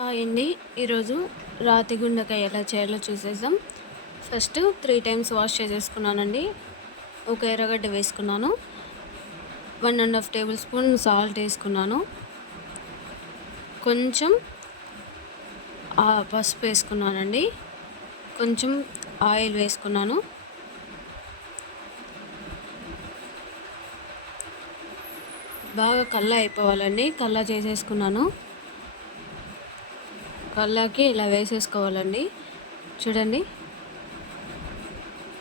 Hi అండి. ఈరోజు రాతి గుండెకాయ ఎలా చేయాలో చూసేద్దాం. ఫస్ట్ 3 టైమ్స్ వాష్ చేసేసుకున్నానండి. ఒక ఎర్రగడ్డ వేసుకున్నాను. 1½ టేబుల్ స్పూన్ సాల్ట్ వేసుకున్నాను. కొంచెం పసుపు వేసుకున్నానండి. కొంచెం ఆయిల్ వేసుకున్నాను. బాగా కల్లా అయిపోవాలండి. కల్లా చేసేసుకున్నాను. కల్లాకి ఇలా వేసేసుకోవాలండి. చూడండి,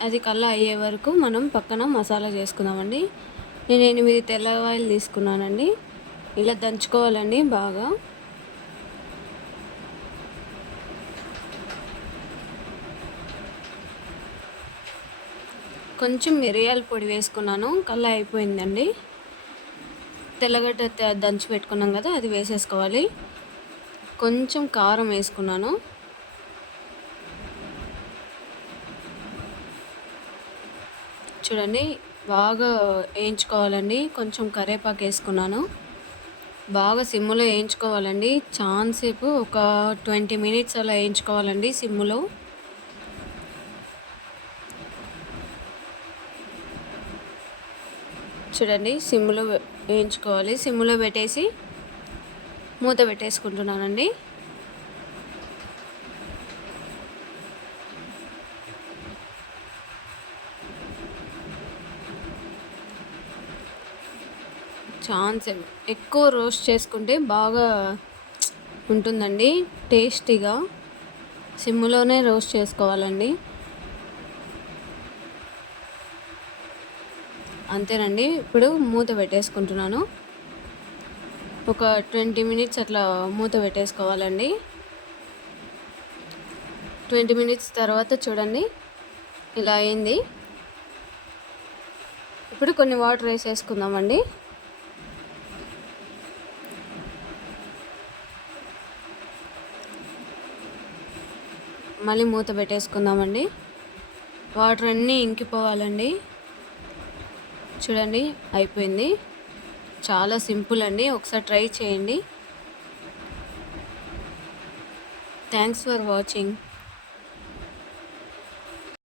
అది కల్లా అయ్యే వరకు మనం పక్కన మసాలా చేసుకుందామండి. నేను 8 తెల్లవాయలు తీసుకున్నానండి. ఇలా దంచుకోవాలండి బాగా. కొంచెం మిరియాల పొడి వేసుకున్నాను. కల్లా అయిపోయిందండి. తెల్లగడ్డ దంచి పెట్టుకున్నాం కదా, అది వేసేసుకోవాలి. కొంచెం కారం వేసుకున్నాను. చూడండి, బాగా వేయించుకోవాలండి. కొంచెం కరివేపాకు వేసుకున్నాను. బాగా సిమ్ములో వేయించుకోవాలండి. చాలాసేపు, ఒక 20 మినిట్స్ అలా వేయించుకోవాలండి సిమ్ములో. చూడండి, సిమ్ములో వేయించుకోవాలి. సిమ్ములో పెట్టేసి మూత పెట్టేసుకుంటున్నానండి. ఛాన్స్ ఎక్కువ రోస్ట్ చేసుకుంటే బాగా ఉంటుందండి, టేస్టీగా. సిమ్లోనే రోస్ట్ చేసుకోవాలండి. అంతేనండి. ఇప్పుడు మూత పెట్టేసుకుంటున్నాను. ఒక 20 మినిట్స్ అట్లా మూత పెట్టేసుకోవాలండి. 20 మినిట్స్ తర్వాత చూడండి, ఇలా అయింది. ఇప్పుడు కొన్ని వాటర్ వేసేసుకుందామండి. మళ్ళీ మూత పెట్టేసుకుందామండి. వాటర్ అన్నీ ఇంకిపోవాలండి. చూడండి, అయిపోయింది. చాలా సింపుల్ అండి. ఒకసారి ట్రై చేయండి. Thanks for watching.